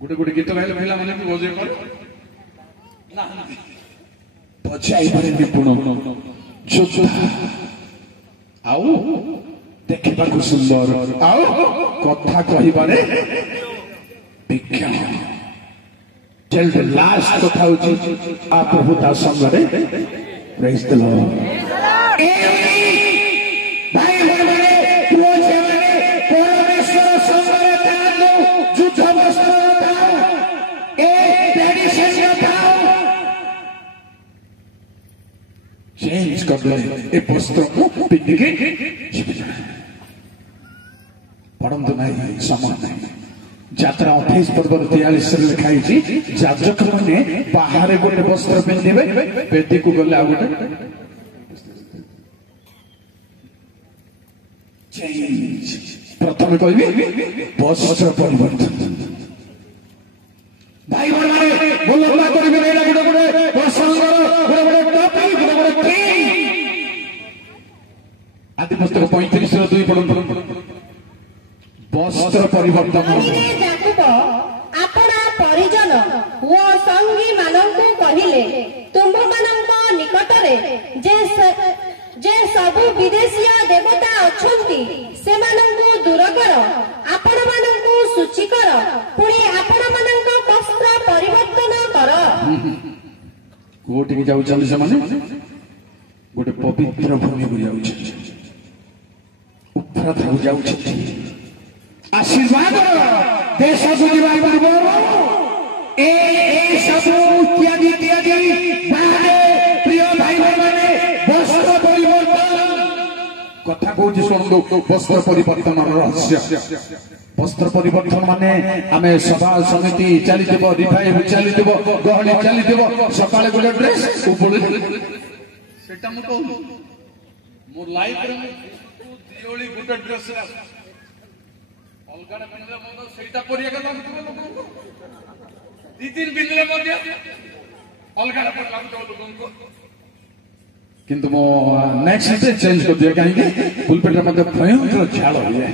गोटे गोटे गीत गाइले महिला मैंने भी बजे बजाई पारे निपुण जोधा आउ देखा सुंदर आउ कथा कहिबारे विज्ञान टेल द लास्ट कथा होची आ प्रभु ता संगरे प्रेज द लॉर्ड भाई बहने पुओ झिओने परमेश्वर संगरे तानो युद्ध वस्त्र थाओ ए ट्रेडिशन थाओ चेंज कर दे ए वस्त्र को पिंडिके परंतु नहीं समान नहीं यात्रा 28 पर्व 43 लिखाई याजक मैंने बाहर गोटे वस्त्र पिंधे वेदी को गले गोटे प्रथम कह वस्त्र परिवर्तन भाई बोलो आदि पुस्तक 35:2 पढ़ वस्त्र परिवर्तन आपना परिजन वो संगी मानंकु कहिले तुम्भ मानंक निकटरे जे सब विदेशीय देवता अछंती से मानंकु दूर कर आपण मानंकु सूची कर पुणी आपण मानंक वस्त्र परिवर्तन कर कोठी के जाउ चली से माने गोटे पवित्र भूमि को जाउ छ उपरा थाउ जाउ छ आशीर्वाद देश को जीवा पूर्व ए सब इत्यादि इत्यादि प्रिय भाई माने वस्त्र परिवर्तन कथा कहूँ शुणु वस्त्र परिवर्तन रहस्य वस्त्र परिवर्तन माने आमे सभा समिति चली रिवाइव चली गहली चली सकाଳେ गोटे ड्रेस उपले सेटा मु कहू मोर लाइफ रे दियोली गोटे ड्रेस अलगाडा पिंदले मो सेटा परिया के लागतो लोक दी तीन पिंदले मध्य अलगाडा पर लागतो लोक किंतु मो नेक्स्ट डे चेंज कर दिया कहीं फुलपेट मध्य भयंकर झाड़ हो जाए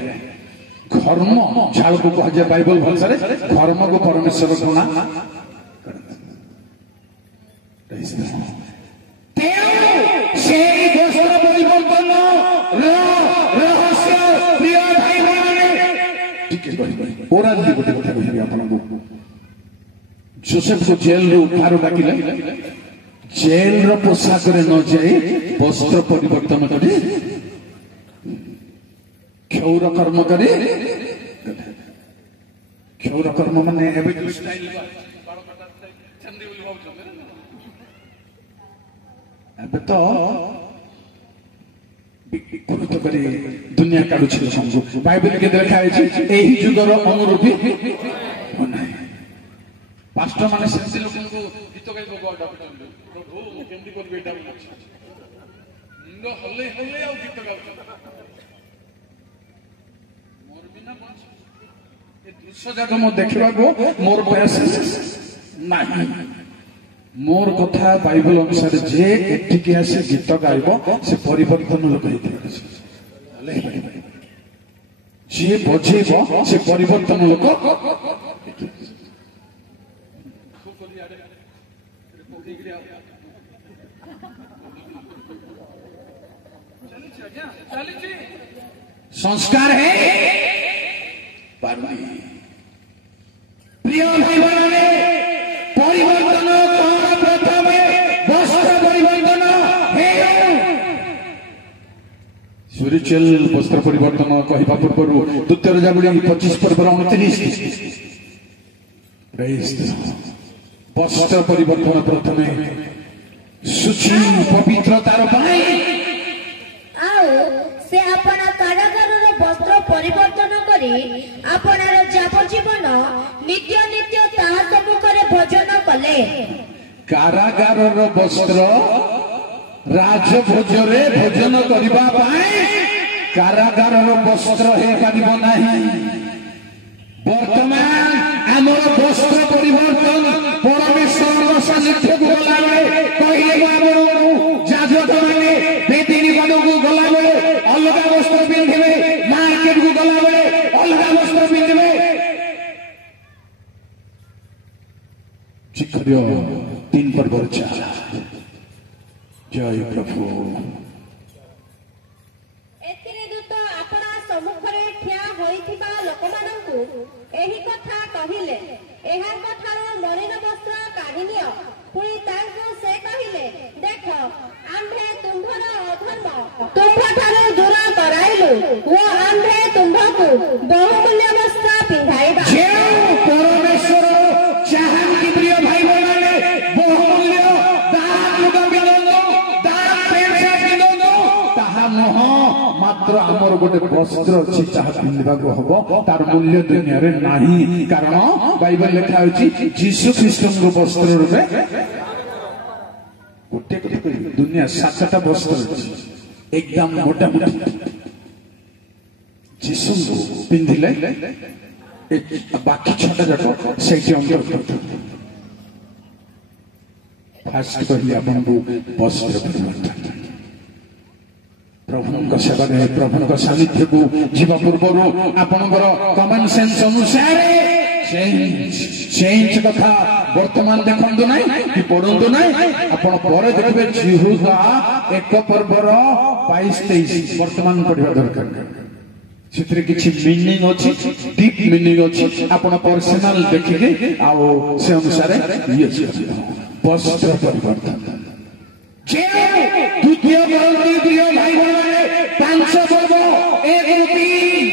धर्म झाड़ को कहा जाए बाइबल भाषा रे धर्म को परमेश्वर गुणा जोसेफ को जेल रे उठारो डाकिले जेल रो पोशाक रे न जाई वस्त्र परिवर्तन करी क्षौर कर्म करे क्षौर कर्म माने एबे जो स्टाइल चंदी बोली भाव एबे तो विकृत करी दुनिया काढु छ समझो बाइबल के देखाय छै एही जुगर अनुरूपी होनाय पास्टर माने सेंसी लोकन को गीत गाइबो गॉड प्रभु केमदी करबे एटा मुंड हल्ले हल्ले आ गीत गाउ मोर बिना बंच ए दृश्य जाक मो देखिबा को मोर पैसेंस नाही मोर कथा बाइबल अनुसार जे एठिके आसे गीत गाइबो से परिवर्तन लोक हेते जे बजेबो से परिवर्तन लोक संस्कार है प्रिय भाई बहने परिवर्तन प्रथम वस्त्र परिवर्तन है स्पिरिचुअल वस्त्र परिवर्तन कहवा पूर्व द्वितीय राजावली 25:29 वस्त्र परिवर्तन प्रथम शुचि पवित्रतार से अपना कारागार वस्त्र परिवर्तन करी अपनार जावजीवन नित्य नित्य ताहा सम्मुखरे भोजन कले कारागार वस्त्र राजभोजरे भोजन करबा पाए कारागार वस्त्र हे पारिबो नाही वर्तमान आमर वस्त्र परिवर्तन परमेश्वर सानिध्य को गला बेले कहिले बाबू जाजक माने बेदिनी बाडू को गला बेले अलग वस्त्र पिंधिबे मार्केट को गला बेले अलग वस्त्र पिंधिबे ଧୈର୍ଯ୍ୟ 3 ପର୍ବର ଚାଲ। ଜୟ ପ୍ରଭୁ। ଏଥିରେ ଦୂତ ଆପଣା ସମ୍ମୁଖରେ ଠିଆ ହୋଇଥିବା ଲୋକମାନଙ୍କୁ ଏହି କଥା କହିଲେ, ଏହାଙ୍କ ଠାରୁ ମଳିନ ବସ୍ତ୍ର କାଢ଼ି ନିଅ। ପୁଣି ତାଙ୍କୁ ସେ କହିଲେ, ଦେଖ ଆମ୍ଭେ ତୁମ୍ଭର ଅଧର୍ମ ତୁମ୍ଭଠାରୁ ଦୂର କରାଇଲୁ ଓ ଆମ୍ଭେ ତୁମ୍ଭକୁ ବହୁମୂଲ୍ୟ ବସ୍ତ୍ର ପିନ୍ଧାଇବା। ପରମେଶ୍ୱର ଚାହାନ୍ତି ପ୍ରିୟ ଭାଇ ଭଉଣୀମାନେ ବହୁମୂଲ୍ୟ ଦାନ ଲୁଗା ପିନ୍ଧନ୍ତୁ, ଦାନ ପେଣ୍ଟ ପିନ୍ଧନ୍ତୁ, ତାହା ନୁହଁ ମାତ୍ର ଆମର ଗୋଟେ ବସ୍ତ୍ର ଅଛି ଯାହା ପିନ୍ଧିବାକୁ ହବ, ତାର ମୂଲ୍ୟ ଦୁନିଆରେ ନାହିଁ। କାରଣ ବାଇବଲ ଲେଖା ହେଉଛି ଯୀଶୁ ଖ୍ରୀଷ୍ଟଙ୍କ ବସ୍ତ୍ର ରୂପେ ଗୋଟେ ଗୋଟେ କରି ଦୁନିଆ 7ଟା ବସ୍ତ୍ର ଅଛି ଏକଦମ ମୋଟା ମୋଟା। ଯୀଶୁଙ୍କୁ ପିନ୍ଧିଲେ ବାକି 6ଟା ଯାକ ସେଇଠି ଅନ୍ତର୍ଭୁକ୍ତ। ଫାଷ୍ଟ କହିଲି ଆପଣଙ୍କୁ ବସ୍ତ୍ର ପରିବର୍ତ୍ତନ। ପ୍ରଭୁଙ୍କ ସେବାରେ ପ୍ରଭୁଙ୍କ ସାନ୍ନିଧ୍ୟକୁ ଯିବା ପୂର୍ବରୁ ଆପଣଙ୍କର କମନ ସେନ୍ସ ଅନୁସାରେ ଚେଞ୍ଜ କଥା ବର୍ତ୍ତମାନ ଦେଖନ୍ତୁ ନାହିଁ କି ପଢନ୍ତୁ ନାହିଁ, ଆପଣ ପରେ ଦେଖିବେ। ଯିହୁଦା 1 ପର୍ବର 22-23 ବର୍ତ୍ତମାନ ପଢିବା ଦରକାର। ସେଥିରେ କିଛି ମିନିଂ ଅଛି, ଡିପ୍ ମିନିଂ ଅଛି। ଆପଣ ପର୍ସନାଲ ଦେଖିକି ଆଉ ସେ ଅନୁସାରେ ବସ୍ତ୍ର ପରିବର୍ତ୍ତନ। ଦ୍ୱିତୀୟ ପ୍ରିୟ ଭାଇ ଭଉଣୀ 5 ପର୍ବ 1-3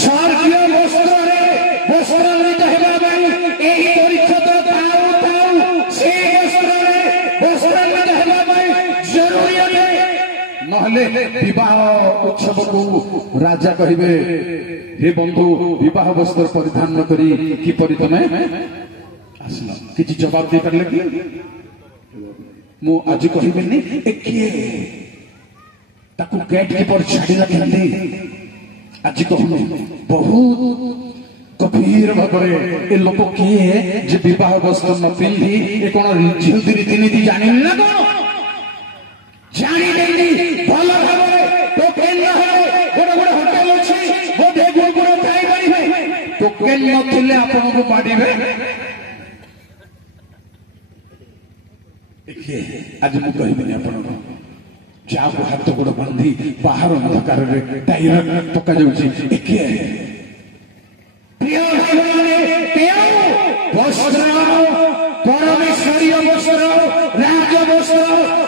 ସ୍ୱର୍ଗୀୟ ବସ୍ତ୍ରରେ ବସ୍ତ୍ରାନ୍ୱିତ ହେବା ପାଇଁ ଏହି ପରିଚ୍ଛଦ ଥାଉ ଥାଉ ସେ ବସ୍ତ୍ରରେ ବସ୍ତ୍ରାନ୍ୱିତ ହେବା ପାଇଁ ଜରୁରୀ ଅଟେ। ନହେଲେ ବିବାହ ଉତ୍ସବକୁ ରାଜା କହିବେ, ହେ ବନ୍ଧୁ ବିବାହ ବସ୍ତ୍ର ପରିଧାନ କରି କିପରି ତମେ ଆସିଲ? କିଛି ଜବାବ ଦେଇପାରିଲେ କି? ମୁଁ ଆଜି କହିବିନି ଏ କିଏ ତାକୁ ଗେଟ୍ କିପରି ଛାଡ଼ିଲା କେମିତି ଆଜି କହୁନି। ବହୁତ ଗଭୀର ଭାବରେ ଏ ଲୋକ କିଏ ଯେ ବିବାହ ବସ୍ତ୍ର ନ ପିନ୍ଧି ଏ କଣ ଝିଅତି ରୀତିନୀତି ଜାଣିନି ନା କଣ? ଜାଣିଦେଲି ଭଲ ଭାବରେ ଟୋକେନ୍ ନହେଲେ ଗୋଟେ ଗୋଟେ ହୋଟେଲ ଅଛି ବୋଧେ ଗୁରୁଗୁରୁ ଖାଇପାରିବେ, ଟୋକେନ୍ ନଥିଲେ ଆପଣଙ୍କୁ ବାଡ଼ିବେ। ଆଜି ମୁଁ କହିବିନି ଆପଣଙ୍କୁ ଯାହାକୁ ହାତ ଗୋଡ଼ ବାନ୍ଧି ବାହାର ଅନ୍ଧକାରରେ ଟାଇର ପକାଯାଉଛି। ବସ୍ତ୍ର ପରମେଶ୍ୱରୀୟ ବସ୍ତ୍ର, ରାଜ ବସ୍ତ୍ର,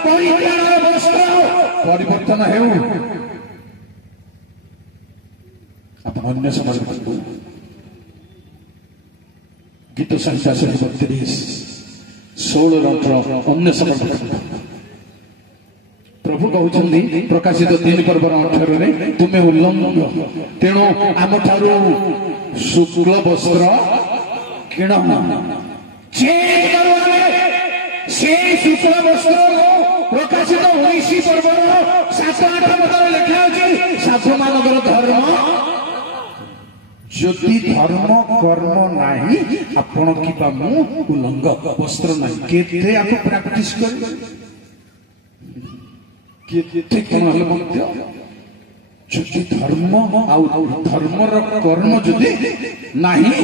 ପରିତ୍ରାଣ ବସ୍ତ୍ର ପରିବର୍ତ୍ତନ ହେଉ। ଆପଣ ଅନ୍ୟ ସମାଜ ଗୀତ ସଂଖ୍ୟା 32-16 ଅନ୍ୟ ସମାଜ ପ୍ରଭୁ କହୁଛନ୍ତି ପ୍ରକାଶିତ 3 ପର୍ବର 18ରେ ତୁମେ ଉଲ୍ଲଙ୍ଘ, ତେଣୁ ଆମଠାରୁ ଶୁକ୍ଳ ବସ୍ତ୍ର କିଣ। ସେଇ ଶୁକ୍ଳ ବସ୍ତ୍ର ପ୍ରକାଶିତ 19 ପର୍ବର 7-8 ପଦରେ ଲେଖା ଅଛି ସାଧୁମାନଙ୍କର ଧର୍ମ। ଯଦି ଧର୍ମ କର୍ମ ନାହିଁ ଆପଣ କିମ୍ବା ମୁଁ ଉଲ୍ଲଙ୍ଘ ବସ୍ତ୍ର ନାହିଁ। କେତେ ଆକୁ ପ୍ରାକ୍ଟିସ କରିବେ, କେତେ କଣ ହେଲେ ମଧ୍ୟ ଯଦି ଧର୍ମ ଆଉ ଧର୍ମର କର୍ମ ଯଦି ନାହିଁ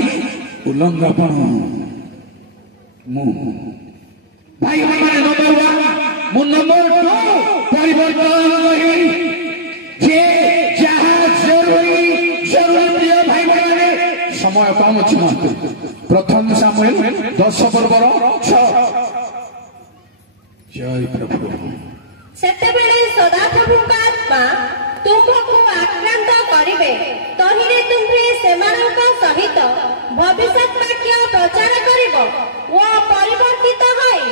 ଉଲ୍ଲଙ୍ଘ ଆପଣ ମୁଁ। ଭାଇ ମାନେ ନମ୍ବର 1 ମୁଁ ନମ୍ବର 2 ପରିବର୍ତ୍ତନ ଯେ ଯାହା ଜରୁରୀ ପ୍ରିୟ ଭାଇ ମାନେ ସମୟ କମ ଅଛି। ପ୍ରଥମ ସାମୁଏଲ 10 ପର୍ବର 6। ଜୟ ପ୍ରଭୁ। ସେତେବେଳେ ସଦାପ୍ରଭୁଙ୍କ ଆତ୍ମା ତୁମ୍ଭକୁ ଆକ୍ରାନ୍ତ କରିବେ, ତହିଁରେ ତୁମ୍ଭେ ସେମାନଙ୍କ ସହିତ ଭବିଷ୍ୟତ ବାକ୍ୟ ପ୍ରଚାର କରିବ ଓ ପରିବର୍ତ୍ତିତ ହୋଇ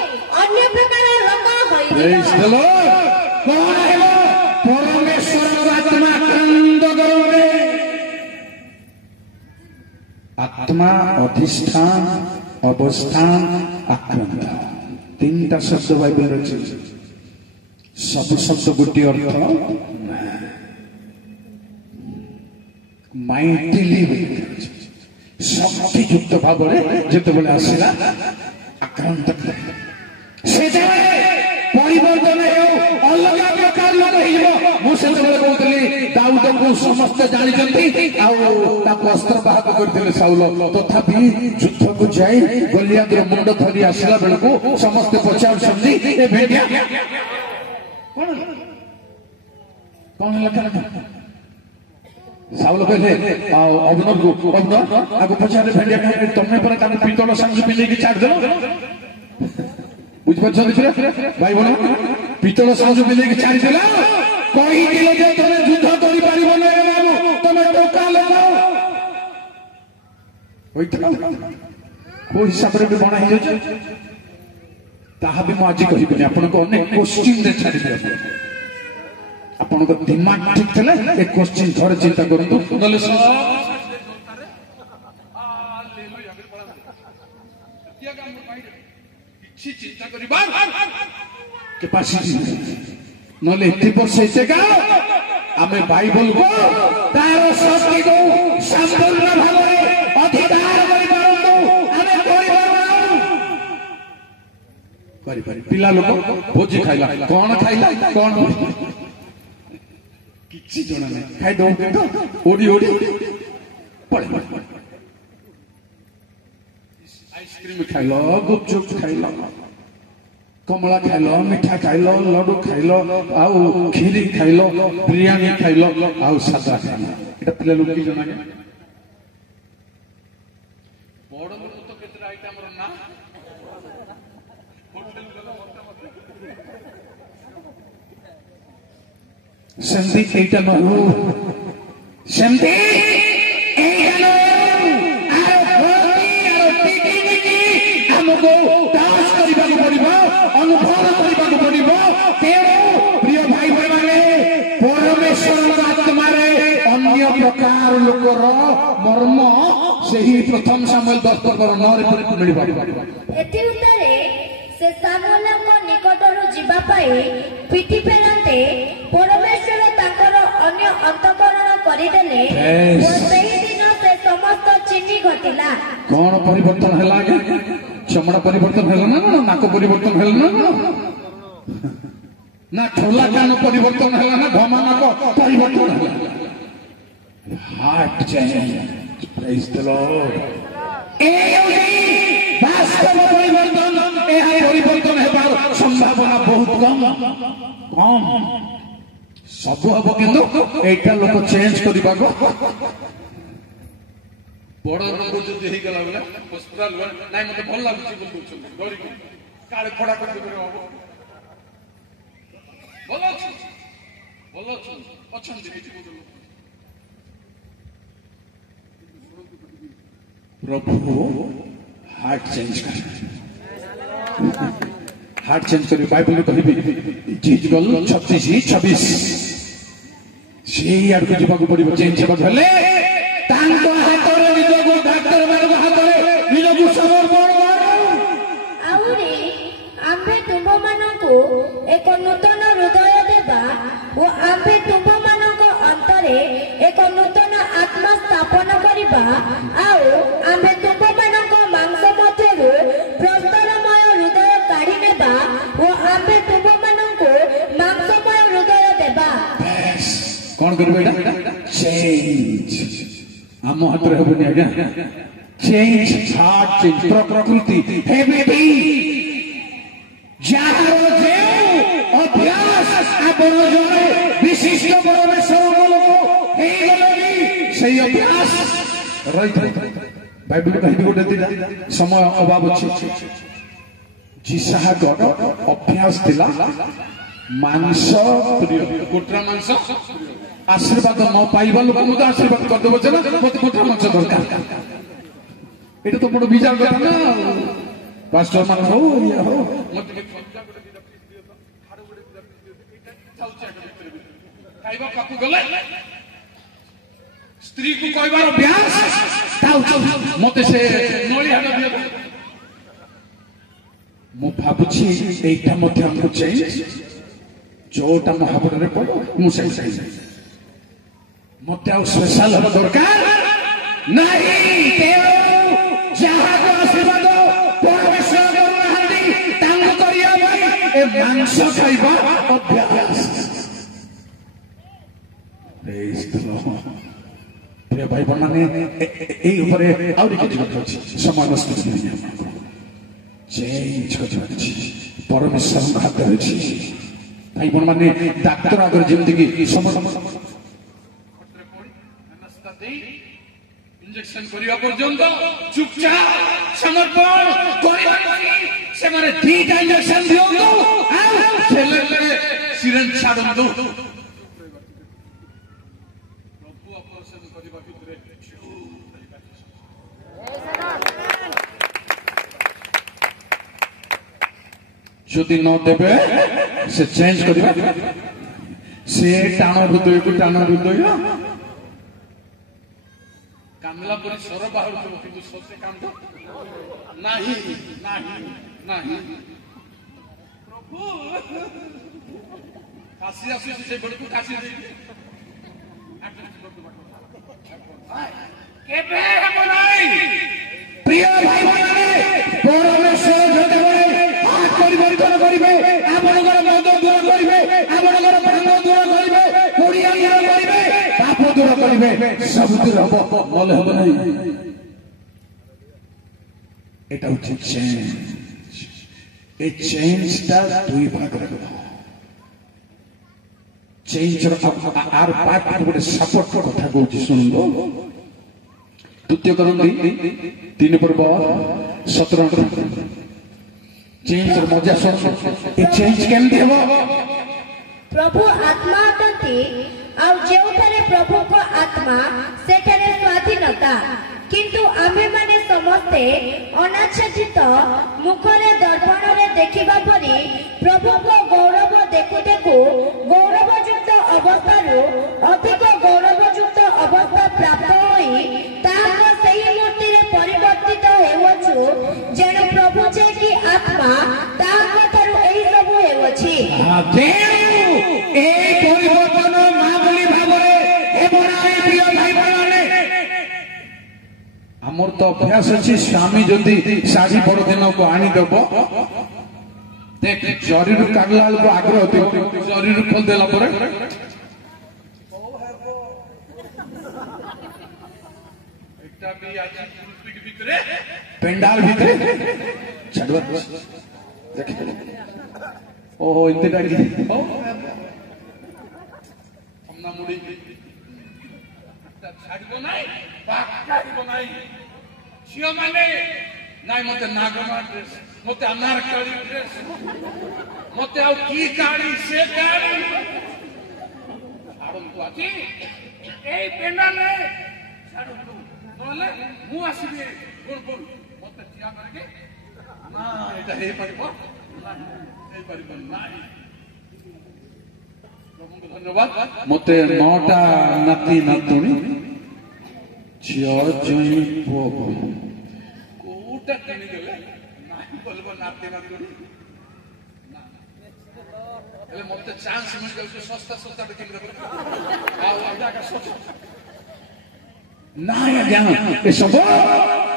ଅନ୍ୟ ପ୍ରକାର ଲୋକ ହୋଇଯିବ। ପରମେଶ୍ୱର ଆତ୍ମା ଆକ୍ରାନ୍ତ କରିବେ। ଆତ୍ମା ଅଧିଷ୍ଠାନ ଅବସ୍ଥାନ ଆକ୍ରାନ୍ତ 3ଟା ଶବ୍ଦ ବାଇବେଲ ଅଛି। ସବୁ ଶବ୍ଦ ଗୋଟିଏ ଅର୍ଥ ମାଇଟିଲି ଶକ୍ତିଯୁକ୍ତ ଭାବରେ ଯେତେବେଳେ ଆସିଲା ଆକ୍ରାନ୍ତ ସେତେବେଳେ ପରିବର୍ତ୍ତନ ହେଉ, ଅଲଗା ପ୍ରକାର ଲୋକ मुझे कहते दाऊद को समस्त जानते अस्त्र बाहर करते साउल तथापि युद्ध को जाए गलियाद मुंड धरी आसला बेलू समस्ते पचार भेड़िया कौन साउल कहले अबनर को अबनर आगे पचारे भेड़िया तुम्हें पर पितल सांग पिंधे छाड़ दे बुझे भाई बोल पितल सांग पिंधे छाड़ी देला कही तुम युद्ध कर तुम टोका लगाओ हिसाब से भी बना ही आज कहबी आपको अनेक क्वेश्चन छाड़ी आपको दिमाग ठीक थे एक क्वेश्चन थोड़े चिंता करूँ आमे बाइबल को तार शक्ति को संपूर्ण भाव अधिकार पिला लोक भोजी खाइला कौन खाइला कौन किसी जना नहीं खाई दो ओडी ओडी पड़े आइसक्रीम खाइलो गुपचुप खाइलो कमला खाइलो मिठा खाइलो लड्डू खाइलो आउ खीरी खाइलो बिरयानी खाइलो आउ सादा खाइलो एटा पिला लोक की जना के बड़ लोक तो केते आइटम रो ना सेमती एटा न हो सेमती एटा न हमको दास करबा पड़िबो अनुभव करबा पड़िबो तेरो प्रिय भाई माने परमेश्वर आत्मा रे अन्य प्रकार लोकर मर्म सही प्रथम सामुएल 10:9 रे मिलिबा एति उतरे से सामुएलଙ୍କ निकटରୁ ଯିବା ପାଇଁ ପିଠି ଫେରାନ୍ତେ परमेश्वर ताकर अन्य अंतकरण କରିଦେଲେ ଓ ସେହି ଦିନ ସେ ସମସ୍ତ ଚିନି ଘଟିଲା कौन परिवर्तन हला के चमड़ा परिवर्तन हला ना नाक परिवर्तन हला ना ठोला कान परिवर्तन हला ना धमा नाक परिवर्तन हला heart change praise the Lord ए वास्तव परिवर्तन ए परिवर्तन हेबार संभावना बहुत कम कम सब हम किंतु एटा लोक चेंज करबा को बड़ रोग जदि हे गला बेला हॉस्पिटल नाइ मते भल लागुची बोल दोछन डरी को काळे फड़ा कर देबे हो बोलो अछन दिबी बोल प्रभु हार्ट चेंज कर हार्ट चेंज कर बाइबल कहबी जीजगल 36:26 से यार को जीवा को पड़िबो चेंज हेबा भेले तांको हातरे निजको डाक्टर मानक हातरे निजको समर्पण करो आउरी आम्भे तुम मानको एक नूतन हृदय देबा ओ आम्भे तुम मानक अंतरे एक नूतन आत्मा स्थापन करिबा आउ आम्भे तुम मानक मांस मध्यरु प्रस्तरमय हृदय काढी नेबा ओ आम्भे तुम मानको मांसमय हृदय देबा कौन करबो एटा चेंज आम हाथ रे होबनी आज्ञा चेंज हार्ट चेंज प्रकृति हेबेबी जाहार जे अभ्यास आपण जने विशिष्ट परमेश्वर लोक हे गलनी सही अभ्यास रही बाइबल कहबी गोटे दिना समय अभाव अछि जिसाहा गड अभ्यास थिला मांस प्रिय गोट्रा मांस आशीर्वाद न पाइबा लोक मत आशीर्वाद कर देबो जे मत गोट्रा मांस दरकार एटा तो बड़ विचार कथा ना पास्टर मान हो या हो मत खाइबा काकू गले स्त्री को कहबार अभ्यास मत से नळी हाथ दियो मु भाबुछि एटा मध्य हमको चेंज जोटा महापुरे पड़ो मुझे मत स्पेशल हम दरकार नहीं जहाँ को आशीर्वाद परमेश्वर करूना। ଆହୁରି प्रिय भाई बहन माने एई ऊपर आउरी किछि कथा अछि समय नष्ट नहीं आपको चेंज करबार अछि परमेश्वर हाथ अछि भाई बहन माने डाक्टर अगर जिंदगी समय इंजेक्शन करिया पर्यंत चुपचाप समर्पण करिबानी से माने 3 टा इंजेक्शन दियो आ छेले सिरेंज छाडंदो प्रभु ऑपरेशन करिबा भितरे যদি न देबे से चेंज करिबा से टाण हृदय को टाण हृदय कांदला परी स्वर बाहर किंतु ससे कांद नाही नाही नाही प्रभु काशी आसी से बड़ को काशी दे केबे हम नाही प्रिय भाई माने परमेश्वर जते बळे हाथ परिवर्तन करिवे आपनकर मद दूर करिवे आपनकर भांग दूर करिवे कुड़िया दूर करिवे पाप दूर करिवे सब दूर हबो मल हबो नाही এটা হচ্ছে চেঞ্জ এই চেঞ্জটা দুই ভাগে চেঞ্জর আর পার্ট গোটে সাপোর্ট কথা কହୁଛି শুনবো দ্বিতীয় করন্তি 3 পর্ব 17 চেঞ্জর মজা শুন এই চেঞ্জ কেমতি হবো प्रभु आत्मा अटंती ଆଉ ଯେଉଁଠାରେ ପ୍ରଭୁଙ୍କ ଆତ୍ମା ସେଠାରେ ସ୍ୱାଧୀନତା କିନ୍ତୁ ଆମେମାନେ ସମସ୍ତେ ଅନାଚ୍ଛାଦିତ ମୁଖରେ ଦର୍ପଣରେ ଦେଖିବା ପରି ପ୍ରଭୁଙ୍କ ଗୌରବ ଦେଖୁ ଦେଖୁ ଗୌରବଯୁକ୍ତ ଅବସ୍ଥାରୁ ଅଧିକ ଗୌରବଯୁକ୍ତ ଅବସ୍ଥା ପ୍ରାପ୍ତ ହୋଇ ତାହାଙ୍କ ସେହି ମୂର୍ତ୍ତିରେ ପରିବର୍ତ୍ତିତ ହେଉଛୁ ଯେଣୁ ପ୍ରଭୁ ଯେ କି ଆତ୍ମା ତାହାଙ୍କ ଠାରୁ ଏହି ସବୁ ହେଉଅଛି এই পরিবর্তন মাগুলি ভাবরে এবনাই প্রিয় ভাই মানে আমার তো অভ্যাস আছে স্বামী যদি শাড়ি বড় দিনକୁ আনি দেব দেখ জরির কাগলা আলকো আগ্রহ হতে জরির খোল দেলা পরে এটা বি আজি পুরুষিক ভিতরে পেন্ডাল ভিতরে ছাড়বা দেখ ओ इंतटा की ओ हमना मुड़ी छाड़बो नाही पाकाइबो नाही छियो माने नाही मते नागमा ड्रेस मते अनारकली ड्रेस मते आउ की काड़ी से काड़ी छाड़न तो आची ए पेंडाले छाड़न तो नले मु आसीबे बोल बोल मते चिया करके ना एटा हे परबो धन्यवाद मते 9टा नाती नातुणी झियो जई पुओ कोटा किनि गेले नाही बोलबो नाती नातुणी ना एले मते चांस मिल जाउ सस्ता सस्ता किनि देबो आ आजा का सोच ना या ए सब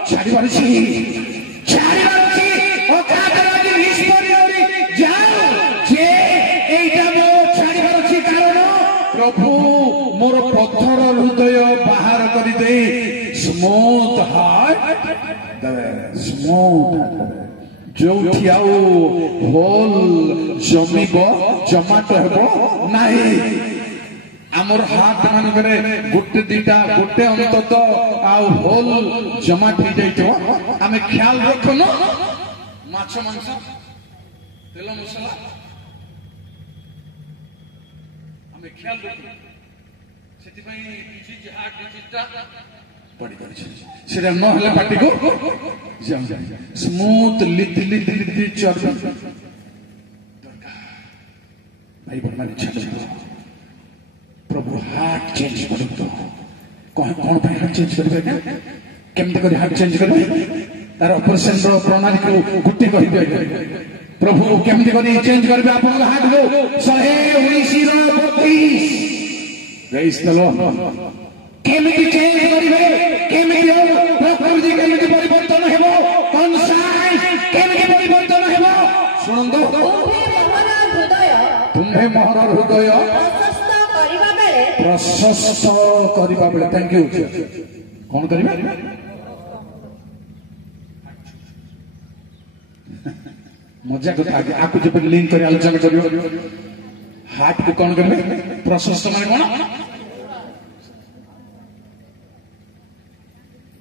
छाड़ी बारछि ओ कादराजी ईश्वरी जाओ जे एटा मो छाड़ी बारछि कारण प्रभु मोर पत्थर हृदय बाहर करि दे स्मूथ हार्ट स्मूथ जो थियाओ होल जमिबो जमाट हेबो नाही आमर हाथ मान करे गुटे दीटा गुटे अंतत आ होल जमाट हो जाइतो आमे ख्याल रखनो माछ मांस तेल मसला आमे ख्याल रखनो सेति पई डिजीज हार्ट डिजीजटा पड़ी करछि सेरा न हले पाटी को जाम स्मूथ लिथि चर्बी दरकार भाई बर्मानी छाड़ प्रभु हार्ट चेंज करतो कौन कौन पे हार्ट चेंज करबे केमते कर हार्ट चेंज करबे तार ऑपरेशन रो प्रणाली को गुटे कहि प्रभु केमते कर चेंज करबे आपन हार्ट को 119 रो 32 प्रेज द लॉर्ड केमते चेंज करबे केमते प्रकृति केमते परिवर्तन हेबो कॉन्साइज केमते परिवर्तन हेबो सुनंदो तुम्हे मोहर हृदय प्रशस्त करबा बेले थैंक यू कौन करिबा मजा कथा आगे आकु जब लिंक कर आलोचना करियो हार्ट को कौन करबे प्रशस्त माने कोन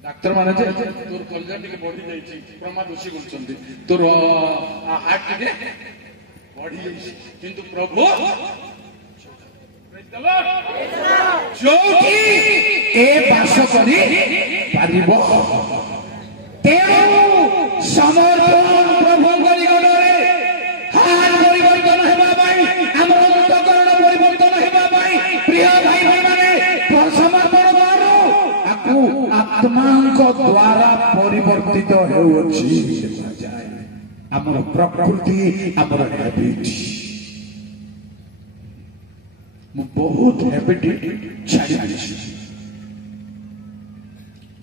डाक्टर माने जे तोर कलजा टिके बॉडी जाईची प्रमाद उसी गुलचंदी तोर हार्ट टिके बॉडी जाईची किंतु प्रभु जोगी ए बास करी पारिबो तेउ समर्पण प्रभु करी गडरे हात परिवर्तन हेबा पाई हमर अंतकरण परिवर्तन हेबा पाई प्रिय भाई भाई माने समर्पण करू आकु आत्मांक द्वारा परिवर्तित हेउछि देखा जाय हमर प्रकृति हमर हैबिट मु बहुत हैबिट छाड़ी आछि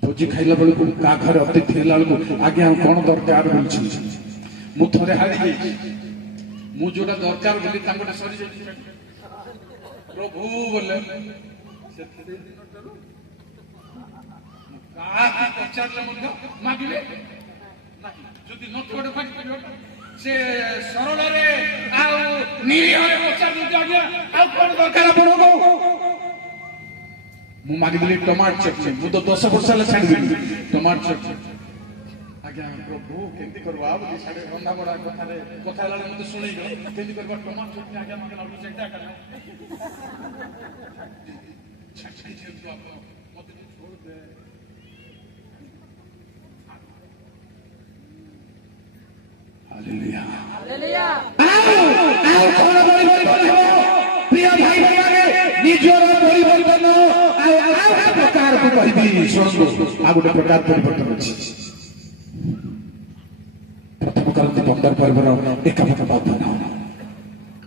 भोजी खाइला बेलू का घर अतिथि हेला बेलू आगे हम कौन दरकार बोलছি मु थरे हारी गई मु जोटा दरकार बोली तांगोटे सरी जाई प्रभु बोले का पचारले मध्य मागिले যদি নথোড়ে ফাটি পড়িব সে সরল রে আউ নিরীহ রে পচার মধ্যে আগে আউ কোন দরকার পড়ব मु मागिदेली टमाटर चटनी मु तो 10 वर्ष ले छाड़ देली टमाटर चटनी आज्ञा प्रभु केंती करबा बोली साडे रंधा बडा कथा लाले मते सुनै गयो केंती करबा टमाटर चटनी आज्ञा मागे लाडू चेकटा कर छटकी जेंतु आप मते छोड़ दे हालेलुया हालेलुया आओ कोन परिवर्तन हो प्रिय भाई माने निजर परिवर्तन प्रकार को कहबी शुणु आ गोटे प्रकार परिवर्तन अछि प्रथम काल 15 पर्वर एकावत बाधन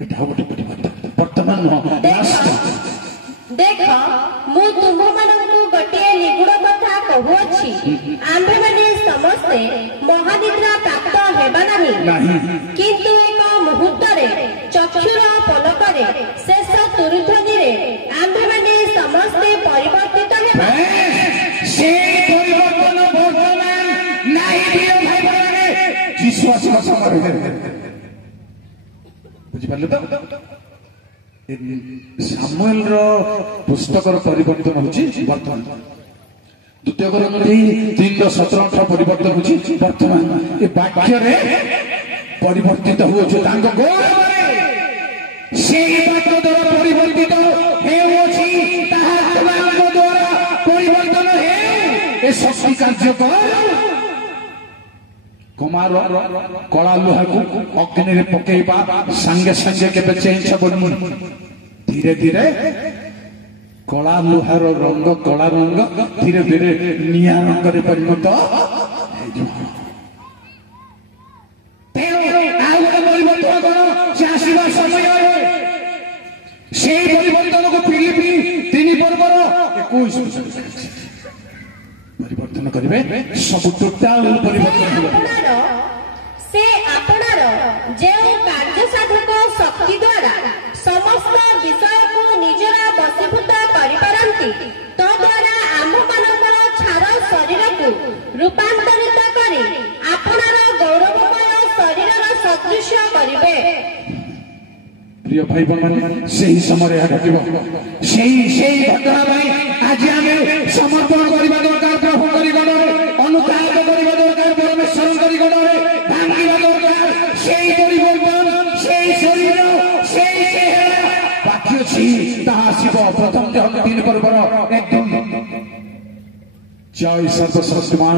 एटा गोटे परिवर्तन वर्तमान न लास्ट देख मु तुम मानकु गोटे निगुण कथा कहू अछि आम्भे माने समस्ते महानिद्रा प्राप्त हेबा नाही किंतु एक मुहूर्त रे चक्षुर पलकरे शेष तुरुध्वनि रे आम्भे माने समस्ते परिवर्तित हेबा से परिवर्तन वर्तमान नाही प्रिय भाई बहने विश्वास का समर बुझि पाले तो सामुएल रो पुस्तक रो परिवर्तन होची वर्तमान द्वितीय ग्रंथि 3:17-18 परिवर्तन होची वर्तमान ए वाक्य रे परिवर्तित होछ तांग गौरव रे से बात द्वारा परिवर्तित हेउछि ताहा आत्मांक द्वारा परिवर्तन हे ए शक्ति कार्य कर कुमार कला लोहा को अग्नि रे पकेइबा संगे संगे केबे चेंज होबनी धीरे धीरे कला लोहार रंग कला रंग धीरे धीरे निया रंग रे परिणत परिवर्तन करो चाषीवा समय से परिवर्तन को फिलिपी 3 पर्वर 21 परिवर्तन करिवे सब टोटाल परिवर्तन हो से आपनार जे कार्य साधक शक्ति द्वारा समस्त विषय को निजरा वशीभूत करि पारंती तो द्वारा आम मानकर छार शरीर को रूपांतरित करी आपनार गौरवमय शरीर सदृश करिवे प्रिय भाई बहन सही समय घटिबो सही घटना भाई आज आमे समर्पण करबा दरकार प्रभु करी गडरे अनुताप करबा दरकार परमेश्वर करी गडरे भांगिबा दरकार सही परिवर्तन सही शरीर सही चेहरा बाकी अछि ताहा शिव प्रथम हम 3 पर्वर एकदम जय सर्वशक्तिमान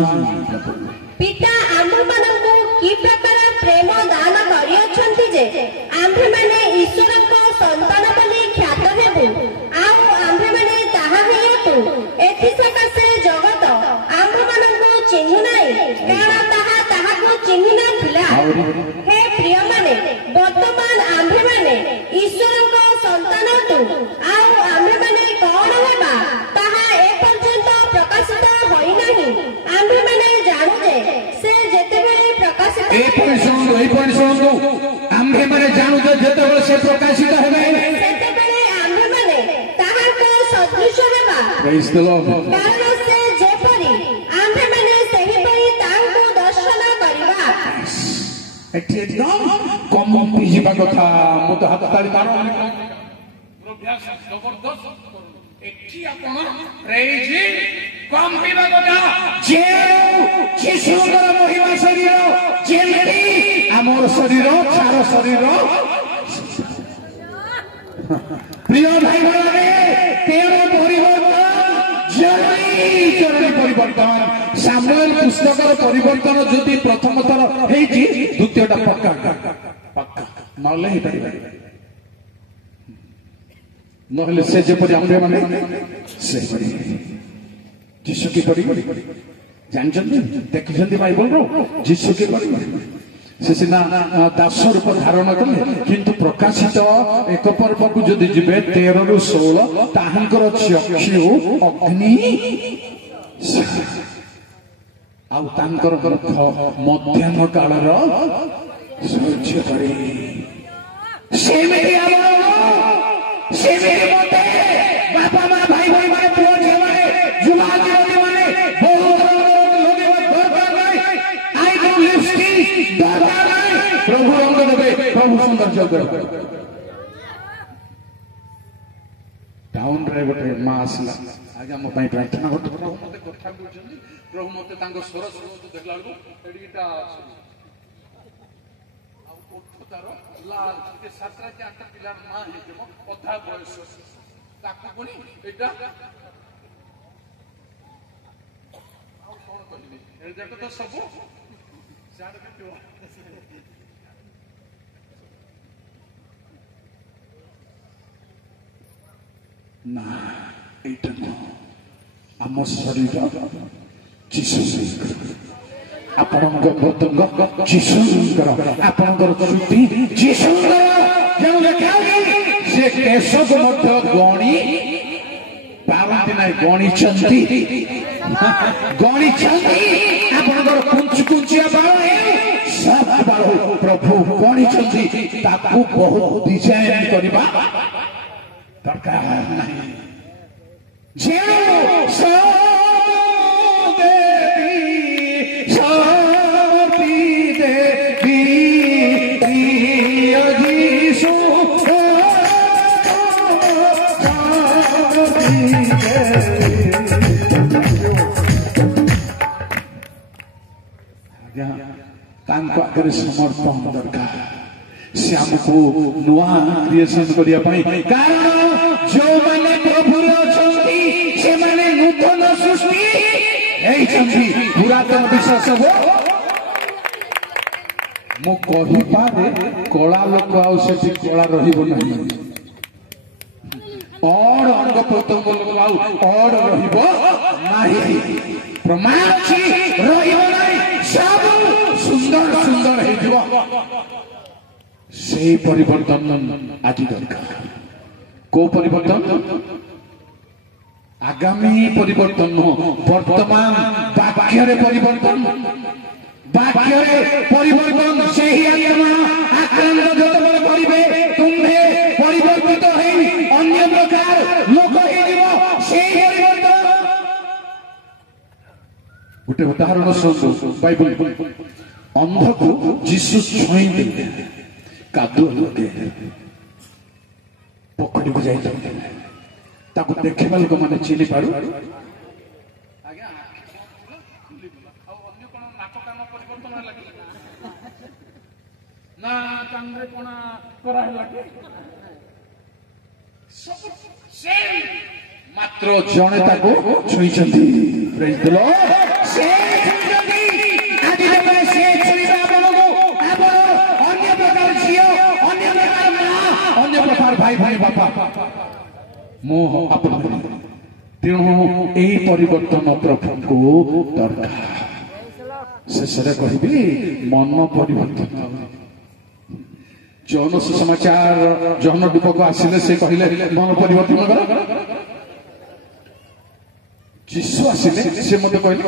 पिता आम मानकु की प्रकार प्रेम दान करि अछंती जे आम्भे माने ईश्वर को संतान बोली ख्यात हेबु आउ आम्भे माने ताहा हेतु एथि सकासे जगत आम्भ मानकु चिन्हु नाही कारण ताहा को चिन्हि ना थिला हे प्रिय माने वर्तमान आम्भे माने ईश्वर को संतान तु आउ आम्भे माने कोन हेबा ताहा ए पर्यंत प्रकाशित होई नाही आम्भे माने जानु जे से जेतेबेले प्रकाशित ए परिसंग आम्भे माने जानु जे जेतेबेले से प्रकाशित हेबे सेतेबेले आम्भे माने ताहार को Praise the Lord. କାରଣ ସେ ଯେପରି ଆମ୍ଭେମାନେ ସେହିପରି ତାଙ୍କୁ ଦର୍ଶନ କରିବା। ଏଠି ଏକଦମ କମି ଯିବା କଥା। ମୁଁ ତ ହାତ ତାଳି ମାର ଜବରଦସ୍ତ ଏଠି ଆପଣ ପ୍ରେଜ କମିବା କଥା। ଯେଉଁ ଯୀଶୁଙ୍କର ମହିମା ଶରୀର ଯେମିତି ଆମର ଶରୀର ଛାର ଶରୀର। প্রিয় ভাই বোনেরা, তেরো পরিবর্তন জরুরি পরিবর্তন। সামুয়েল পুস্তকর পরিবর্তন যদি প্রথম থর হয়েছি, দ্বিতীয়টা পক্কা পক্কা নহলে হইপারিবে। নহলে সে যেপরি আমরা মানে সেপরি যিশু কিপরি জানিଛନ୍ତି ଦେଖିଛନ୍ତି ବାଇବଲର ଯୀଶୁ କିପରି ସେ ସିନା ଦାସ ରୂପ ଧାରଣ କଲେ, କିନ୍ତୁ ପ୍ରକାଶିତ ଏକ ପର୍ବକୁ ଯଦି ଯିବେ 13 ରୁ 16 ତାହାଙ୍କର ଚକ୍ଷୁ ଅଗ୍ନି ଆଉ ତାଙ୍କର ମଧ୍ୟାହ୍ନ କାଳର ସୂର୍ଯ୍ୟ ପରି। ସେମିତି ଆମର ସେମିତି ମତେ ବାପା ମା ଭାଇ ଭାଇ ମାନେ ପୁଅ ଝିଅ ମାନେ ଯୁବା ଯୁବତୀ ମାନେ ବହୁତ प्रभु रंग देवे, प्रभु सौंदर्य देवे। टाउन रे गोटे मां आसला आज हम पई प्रार्थना करतो। प्रभु मते कथा कहउछन, प्रभु मते तांको स्वर सुनतो देखला लको एडीटा आ ओठतार लाल के सातरा के आठ पिला मां हे जम कथा बयस ताकू कोनी एटा आ कोन कहली ए देखो तो सब जान के तो ना एटा आम शरीर जीशु आपणक पतंग जीशुଙ୍କର ଆପଣଙ୍କର ଚୁଟି जीशुଙ୍କର ଯେଉଁ ଦେଖାଉଛି ସେ କେଶକୁ ମଧ୍ୟ ଗଣି ପାରନ୍ତି ନାହିଁ, ଗଣିଛନ୍ତି ଆପଣଙ୍କର କୁଞ୍ଚି କୁଞ୍ଚିଆ ବାଳ ସବ ବାଳ ପ୍ରଭୁ ଗଣିଛନ୍ତି। ତାକୁ ବହୁତ ଡିଜାଇନ କରିବା ଦରକାର ନାହିଁ। ଯେଉଁ आगे समर्पण दरकार से आमको नुआ क्रिएशन करने, कारण जो मैंने प्रभु से मैंने नूतन सृष्टि पुरातन विश्वास हो मु कहीपे कला लोक आठ कला रही अड़ अंग प्रत्यंग लोक आड़ रही प्रमाण अच्छी सब सुंदर सुंदर से परिवर्तन आज दरकार। को परिवर्तन आगामी परिवर्तन वर्तमान वाक्य परिवर्तन से ही आक्रांत जतबे करिवे तुम्हें परिवर्तित है अन्य प्रकार लोक परिवर्तन। गोटे उदाहरण शुणु बाइबल अंध को जीशु छुई देते कादुआ लगे पोखरी को जाते देखा लोक मैंने चिन्ह पार मात्र जड़े छुई भाई भाई बापा मोह तेणु यही परिवर्तन प्रभु को दरकार। शेष कहि मन परिवर्तन जौन सुसमाचार जौन डूब को आसिले से कहले मन परिवर्तन कर जीशु आसिले से मत कहले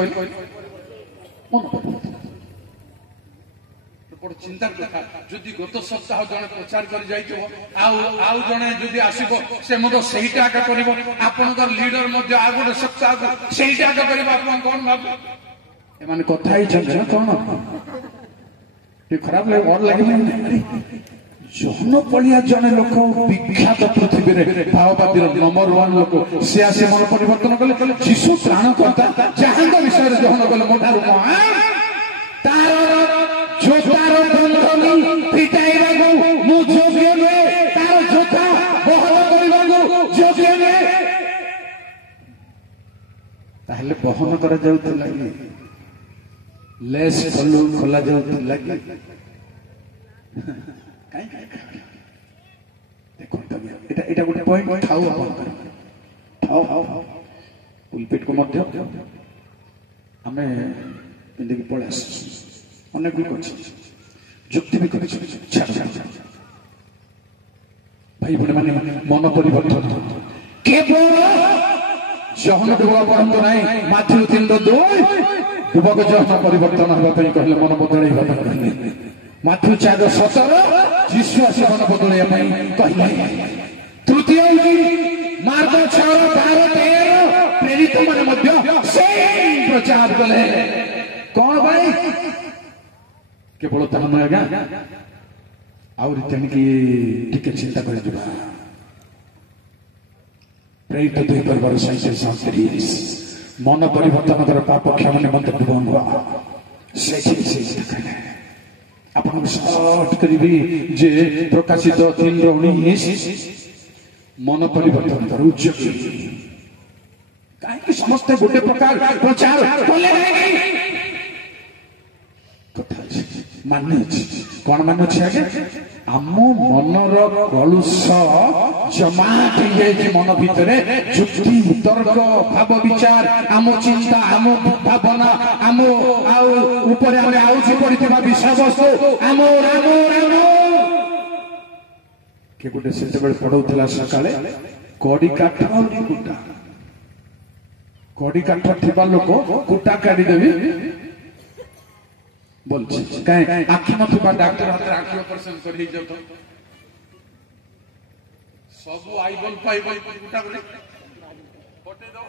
मन परिवर्तन बड़ चिंतार कथा जदि गत सप्ताह जड़े प्रचार कर आउ जड़े जदि आसब से सहीटा आगे कर आपंकर लीडर आ गोटे सप्ताह सहीटा आगे कर कौन भाव एमाने कथा ही ना कौन खराब लगे भल लगे जौन पड़िया जड़े लोक विख्यात पृथ्वी भाववादी नंबर 1 लोक सी आसे मन परिवर्तन कले शिशु त्राणकर्ता जहां विषय ग्रहण कले मोठार तार जोतार बंधनी फिटाइबा मु योग्य नुहे तार जोता बहल करने योग्य नुहे ताहले बहन करा जाउथिला कि लेस फलु खोला जाउथिला कि देखो एटा गोटे पॉइंट थाउ अपन थाउ पुलपिट को मध्य आमे पिंडी की पळास अनेक लोग अच्छे जुक्ति भी कर भाई बड़े माने मन परिवर्तन केवल जहन डुबा पड़त ना माथु 3:2 डुबक जहन परिवर्तन हवा कहले मन बदल कहले माथु 4:17 जीशु आसे मन बदल कहले तृतीय मार्ग 6:12 प्रेरित माने मध्य से प्रचार कले कौन भाई केवल ताहा नुहे आज्ञा आउरी तेणिकी टिके चिंता कर प्रेरित 2:37 मन परिवर्तन कर पाप क्षमा निमंत डुबा आपन सर्ट करी जे प्रकाशित 3:19 मन परिवर्तन कर कहीं समस्त गोटे प्रकार प्रचार कले कथा मान्य कौन मान्य आगे आम मनर कलुष जमा मन भितर जुक्ति तर्क भाव विचार आम चिंता आम भावना आम ऊपर आउची पड़ता विषय वस्तु आम राम राम के गोटे से पढ़ाऊला सकाले कड़ी काठ कुटा कड़ी काठ थिबा लोक कुटा काढ़ी देवी बोलছি কাই আখি নথিবা ডাক্তার হাতে আখি অপারেশন করি যাও তো সব আইবল পাইবল কুটা করে কটে দাও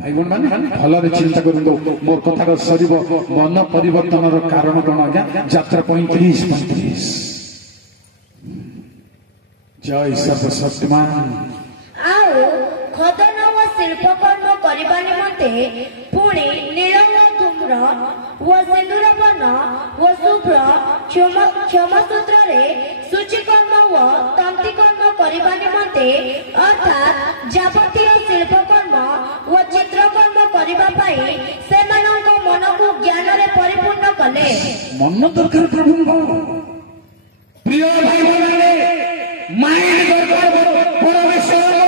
ভাই বোন মানে ভালরে চিন্তা করুন মোর কথার সরিব মন পরিবর্তনর কারণ কোন আজ্ঞা যাত্রা 35 জয় সর্বশক্তিমান ଆଉ ଖଦନ ଓ ଶିଳ୍ପକର୍ମ କରିବା ନିମନ୍ତେ ପୁଣି ନୀଳମ ଧୂମ୍ର ଓ ସିନ୍ଦୁରବର୍ଣ୍ଣ ଓ ଶୁଭ୍ର କ୍ଷମସୂତ୍ରରେ ସୂଚିକର୍ମ ଓ ତନ୍ତିକର୍ମ କରିବା ନିମନ୍ତେ ଅର୍ଥାତ୍ ଯାବତୀୟ ଶିଳ୍ପକର୍ମ ଓ ଚିତ୍ରକର୍ମ କରିବା ପାଇଁ ସେମାନଙ୍କ ମନକୁ ଜ୍ଞାନରେ ପରିପୂର୍ଣ୍ଣ କଲେ ମନ ଦରକାର ପ୍ରଭୁଙ୍କ ପ୍ରିୟ ଭାଇମାନେ ମାଇଣ୍ଡ ଦରକାର ପରମେଶ୍ୱର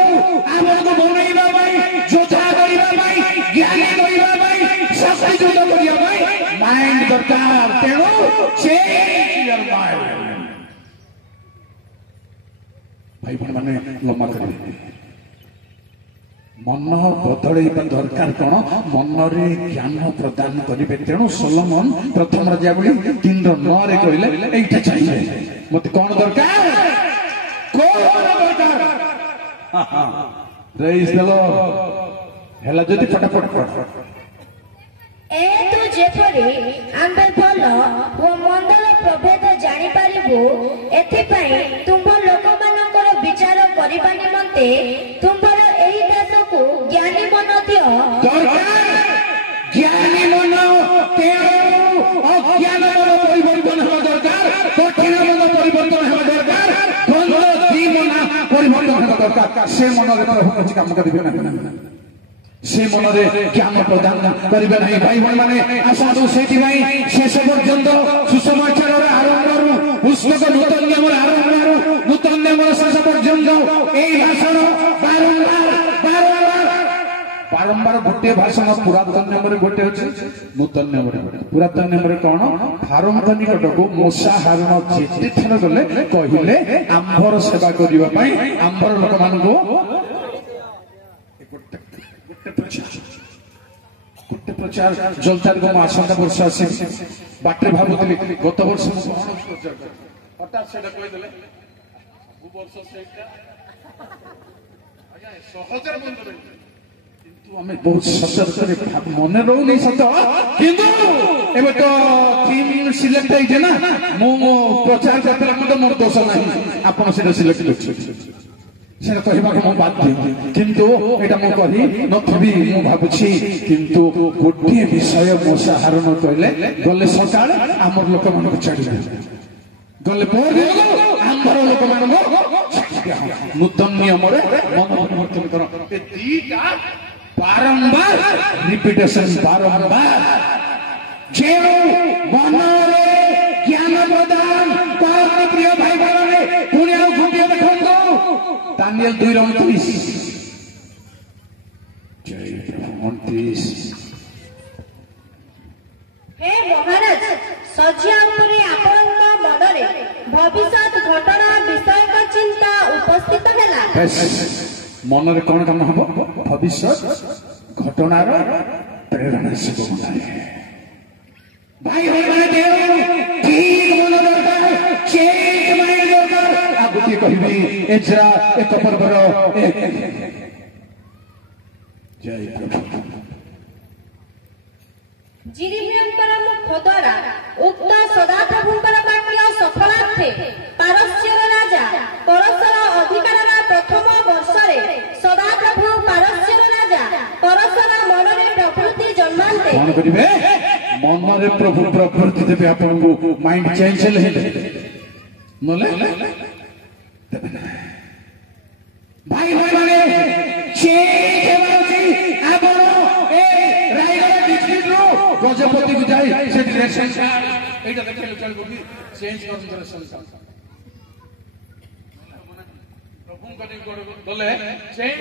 ଆମକୁ ବନେଇବା ପାଇଁ ଯୋଦ୍ଧା କରିବା ପାଇଁ ଜ୍ଞାନୀ କରିବା ପାଇଁ ଶକ୍ତିଯୁକ୍ତ କରିବା ପାଇଁ ମାଇଣ୍ଡ ଦରକାର ତେଣୁ ଭାଇ ଭଉଣୀ ମାନେ ଲମ୍ବା କରିବେ मन बदलैबा दरकार कौन मनरे ज्ञान प्रदान करेंगे तेणु सोलोमन प्रथम राजावली 3:9 कहले एटा चाहिए मत कौन दरकार प्रेज द लॉर्ड हेला जदी फटाफट पढ़ ए तो जेपरी आंबे भल ओ मंदर प्रभेद जानि पारिबो एथि पई तुम लोक मानकर विचार करिबा निमंते तुमर एही देश को ज्ञानी मन दियो दरकार ज्ञानी मन तेरो अज्ञान मन परिवर्तन हो दरकार कठिन मन परिवर्तन हो दरकार द्वंद्व दी मन परिवर्तन हो दरकार से मन रे प्रभु किछ काम करिबे ना से मनरे ज्ञान प्रदान करिबे नहीं भाई भाई माने आसादु सेति भाई शेष पर्यंत सुसमाचार आरंभ पुस्तक नूतन नियम आरंभ नूतन नियम शेष पर्यंत एई भाषण बारंबार गोटे भाषण पुरातन नियम गोटे अछि नूतन नियम पुरातन नियम कौन फारम निकट को मूसा हारून जेते थर गले कहिले आंभर सेवा करिबा पई आंभर लोक मान को गोटे प्रचार जलदार को आसंता वर्ष आस बाटे भावुली गत वर्ष हठात से सहजर बंद आम बहुत सतर्क मन रोनी सत किंतु एबे तो टीम सिलेक्ट है ना मो प्रचार करते मोर दोष नहीं आपन से सिलेक्ट सेटा कहवा को बाध्य किंतु एटा मु कहि नथबी मु भाबुछि किंतु गोटे विषय मो सहारण कहले गले सकाळ हमर लोक मन को छाडी गले पर हमर लोक मन को नूतन नियम रे मन परिवर्तन कर ए दीटा बारंबार रिपीटेशन बारंबार जे मन रे ज्ञान प्रदान करते प्रिय भाई बहन पुणे आ घुटिया देखंतो दानिएल 2:29 जय प्रभु 29 हे महाराज सज्या उपरे आपनका मनरे भविष्यत घटना विषय चिंता उपस्थित हैला मन रे कौन काम हम भविष्य घटनार प्रेरणा से भाई ठीक मन दरकार चेक माइंड दरकार आ गोटे कहबी एजरा एक पर्वर जय प्रभु जिरिमियंकर मुख द्वारा उक्त सदाप्रभुंकर वाक्य सफलार्थे पारस्यर राजा परसर अधिकारर प्रथम वर्षरे सदाप्रभु पारस्यर राजा परसर मनरे प्रवृत्ति जन्मान्ते कौन करिवे मनरे प्रभु प्रवृत्ति देबे आपन को माइंड चेंज हेले नले भाई भाई माने चेंज हेबाउची आपन ए रायगढ़ डिस्ट्रिक्ट रो गजपति को जाई से डायरेक्शन एटा देखले चल गोबी चेंज कर डायरेक्शन प्रभु को गले चेंज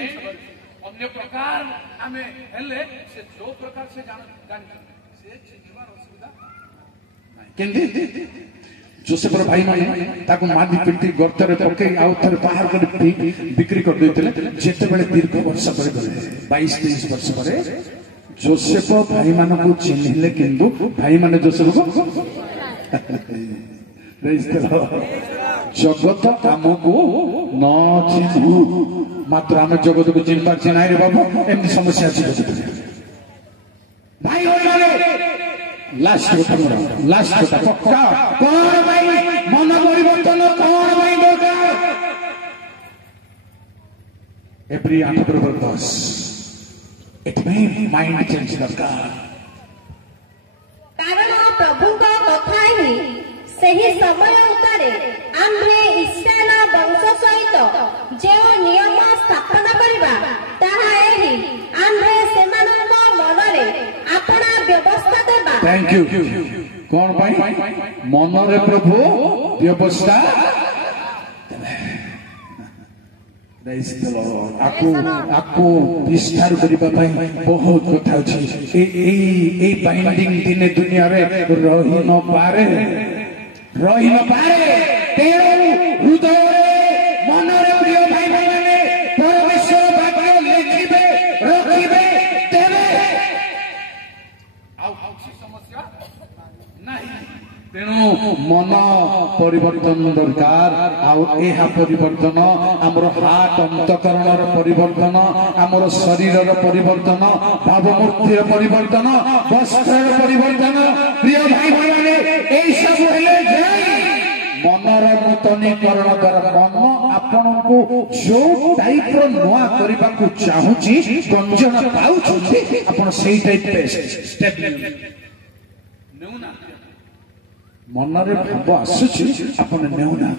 अन्य प्रकार हमें हेले से जो प्रकार से जान से जीवन असुविधा केंदी जोसेफर भाई माने ताको मादी पिटी गर्तरे पके आउ थरे बाहर कर बिक्री कर देतले जेते बेले दीर्घ वर्ष पर गले 22-23 वर्ष पर जोसेफ भाई मान को चिन्हले किंतु भाई माने जोसेफ को जगत आमको न चिन्हु मात्र आम जगत को चिन्ह पार्छ ना रे बाबू एमती समस्या अछि भाई माने लास्ट कथा पक्का कौन भाई मन परिवर्तन कौन भाई दरकार एवरी 8:10 एथमें माइंड चेंज दरकार कारण प्रभु को कथा ही सही समय उतारे आम्भे इस्राएल वंश सहित जे नियम स्थापना करबा ताहा एही आम्भे सेमानक मनरे आपना व्यवस्था देबा थैंक यू कौन भाई मनरे प्रभु व्यवस्था आपको विस्तार करने बहुत कथा अच्छी बाइंडिंग दिने दुनिया रे रही न पारे हृदय मन प्रिय भाई भाई परमेश्वर भाग्य लिखिबे रखिबे तेरे समस्या नहीं तेणु मन परिवर्तन दरकार आहा परिवर्तन आमर हार्ट अंतकरण परिवर्तन आमर शरीर परिवर्तन भावमूर्तिर परिवर्तन वस्त्र परिवर्तन प्रिय भाई भाई यही सब मनर नूतनीकरण द्वारा मन आपण को जो टाइप नुआ करने को चाहूँगी गंजन पाउछुंती आपण सेही टाइप स्टेप नेउना मनरे भाव आसुची आपण नेउना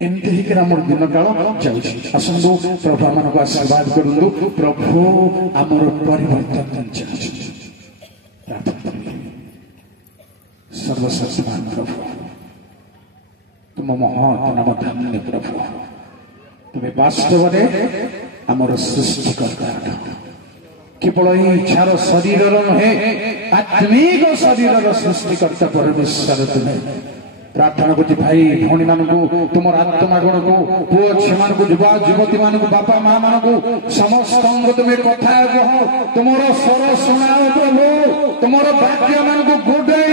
एमती ही आम दिन काल जाऊँ आसतु प्रभु आम को आशीर्वाद करूँ प्रभु आमर परिवर्तन चाहूँ सर्वशक्तिमान प्रभु तुम महान नाम धन्य प्रभु तुम्हें वास्तव में आमर सृष्टिकर्ता केवल इच्छार शरीर नुहे आत्मिक शरीर सृष्टिकर्ता परमेश्वर तुम्हें प्रार्थना करछि भाई भौणी मानकु तुमर आत्मा गुण को पुओ झियो मानकु युवा युवती मानकु बापा मां मानकु समस्त तुमे कथा कह तुमर स्वर सुनाओ प्रभु तुमर वाक्य मानकु गुडाई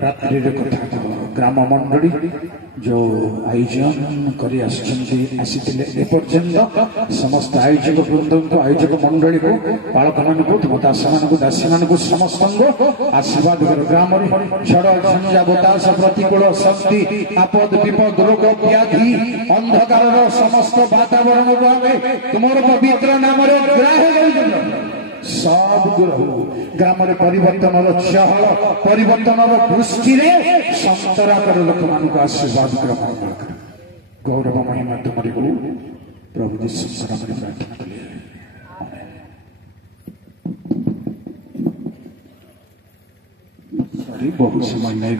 रात्रि कथा कह ग्राम मंडली जो आयोजन करी आसीथिले एपर्यंत समस्त आयोजक वृंद को आयोजक मंडली को पालक मानू दास मानू दासी मानू समस्त आशीर्वाद कर ग्राम झड़ झंझा बतास प्रतिकूल शक्ति आपद विपद रोग व्याधि अंधकार समस्त वातावरण को आमे तुमर पवित्र नाम ग्राह्य सब दूर हो ग्राम परिवर्तन चहल परिवर्तन दृष्टि संतरा कर लोक मान आशीर्वाद कर मंगल कर गौरव महिमा तुम्हारी हो प्रभु यीशु नाम में प्रार्थना करिए बहुत समय नहीं।